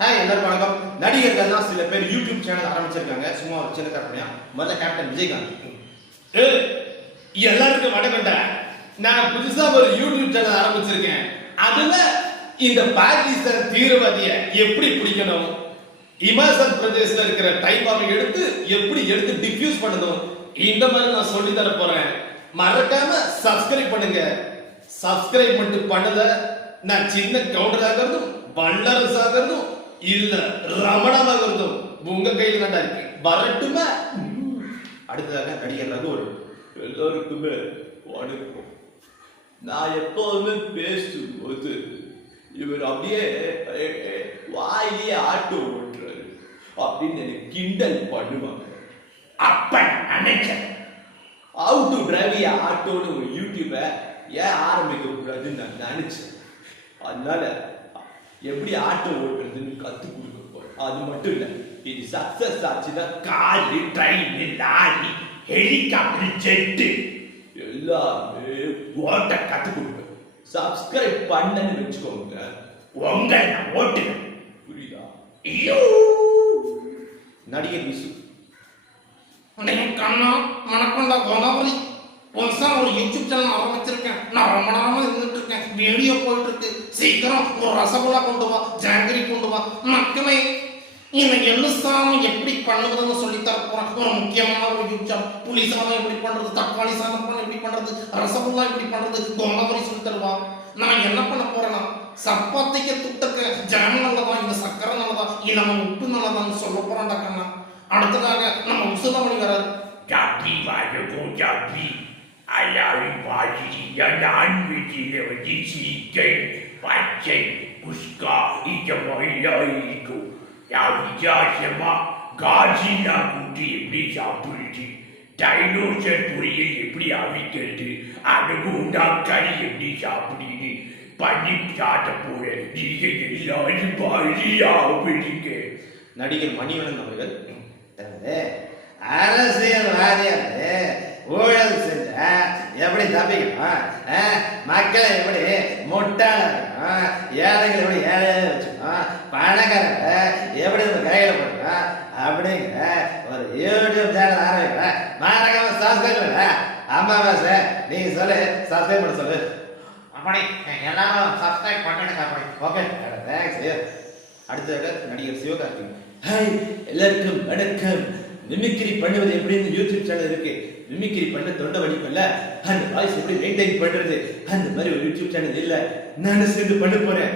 Hi எல்லாருக்கும் வணக்கம். நடிகர்கள்லாம் சில பேர் யூடியூப் சேனல் ஆரம்பிச்சிருக்காங்க. சும்மா ஒரு சின்ன கற்பனையா. முதல்ல கேப்டன் விஜயகாந்த். எல்லாருக்கும் வணக்கம்டா. நான் புதுசா ஒரு யூடியூப் சேனல் ஆரம்பிச்சிருக்கேன். அதுல இந்த பாகிஸ்தான் தீவிரவாதிய எப்படி பிடிக்கணும், இமாச்சல் பிரதேசல இருக்கிற டைபாவை எப்படி எடுத்து டிஃப்யூஸ் பண்ணணும், இந்த மாதிரி நான் சொல்லி தர போறேன். மறக்காம சப்ஸ்கிரைப் பண்ணுங்க. சப்ஸ்கிரைப் மட்டும் பண்ணல, நான் சின்ன கவுண்டர் ஆகிறதும் வல்லரசு ஆகிறதும் இல்ல ரமணமாகிறதும் உங்க கையில தான் இருக்கு. வரட்டுமா? அடுத்ததாக நடிகர் ரகு. எல்லாருக்குமே வணக்கம். நான் எப்பவுமே பேசும்போது இவர் அப்படியே வாயிலேயே ஆட்டோ ஓட்டுறாரு அப்படின்னு எனக்கு கிண்டல் பண்ணுவாங்க. அப்ப நினைச்சேன் ஹவு டு டிரைவ் ஆட்டோன்னு ஒரு யூடியூபை ஏன் ஆரம்பிக்க கூடாதுன்னு நான் நினைச்சேன். அதனால எப்படி ஆட்டோ ஓட்டுறதுன்னு கத்து கொடுக்க போறேன். அது மட்டும் இல்ல, இது சக்சஸ் ஆச்சுன்னா car, train, lorry, helicopter, jet எல்லாமே ஓட்ட கத்து கொடுப்பேன். சப்ஸ்கிரைப் பண்ணன்னு வச்சுக்கோங்க, உங்களை நான் ஓட்டுவேன். புரியுதா? ஐயோ, நடிகர் விசு. கண்ணா வணக்கம்டா கோதாவரி. புதுசா ஒரு யூடியூப் சேனல் ஆரம்பிச்சிருக்கேன். நான் ரொம்ப நேரமா இருந்துட்டு இருக்கேன். வீடியோ போயிட்டு இருக்கு. சீக்கிரம் ஒரு ரசகுல்லா கொண்டு வா, ஜாங்கிரி கொண்டு வா. மக்களே, இந்த எள்ளு சாதம் எப்படி பண்ணுறதுன்னு சொல்லி தர போறேன். ஒரு முக்கியமான ஒரு யூடியூப் சேனல். புளி சாதம் எப்படி பண்றது, தக்காளி சாதம் எப்படி பண்றது, ரசகுல்லா எப்படி பண்றது, கோதாவரி சொல்லி தருவா. நான் என்ன பண்ண போறேன்னா, சப்பாத்திக்கு துட்டுக்கு ஜாம் நல்லதான், இந்த சக்கரை நல்லதா, இல்ல நம்ம உப்பு நல்லதான்னு சொல்ல போறேன்டா கண்ணா. அடுத்ததாக நம்ம உசுதமணி வராது. ஜாப்பி வாஜகோ ஜாப்பி அல்லாவி பாஜிய நான்வெஜ்ஜில வந்து சிக்கன், பச்சை, குஸ்கா இந்த மாதிரிலாம் இருக்கும். வித்தியாசமா காஜினா கூட்டி எப்படி சாப்பிடுறது, டைனோசர் பொரியல் எப்படி அவிக்கிறது, அணுகுண்டா கறி எப்படி சாப்பிடுது பண்ணி சாப்பிட போறேன். நீங்க எல்லாரும் பாரியா பிடிங்க. நடிகர் மணிவண்ணன் அவர்கள். அரசியல்வாதியாரு ஊழல் செஞ்ச எப்படி தப்பிக்கணும், மக்களை எப்படி முட்டாள இருக்கணும், ஏழைகள் எப்படி ஏழையாக வச்சுக்கணும், பணக்காரங்க எப்படி நம்ம கையில் போடணும் அப்படிங்கிற ஒரு யூடியூப் சேனல் ஆரம்பிக்கிறேன். மறக்காம சப்ஸ்கிரைப் பண்ணுங்க. அம்மாவாசை நீங்க சொல்லு, சப்ஸ்கிரைப் பண்ண சொல்லு. அப்படி எல்லாரும் சப்ஸ்கிரைப் பண்ணிடுங்க. அப்படி ஓகே, தேங்க்ஸ். அடுத்ததாக நடிகர் சிவகார்த்திகேயன். ஹாய் எல்லாருக்கும் வணக்கம். மிமிக்ரி பண்ணுவது எப்படின்னு யூடியூப் சேனல் இருக்கு. மிமிக்ரி பண்ண தொண்டை வலிப்பல்ல, அந்த வாய்ஸ் எப்படி மெயின்டைன் பண்றது, அந்த மாதிரி ஒரு யூடியூப் சேனல் இல்ல, நானும் சேர்ந்து பண்ண போறேன்.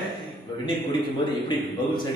குடிக்கும் போது எப்படி பவுல்ஸ்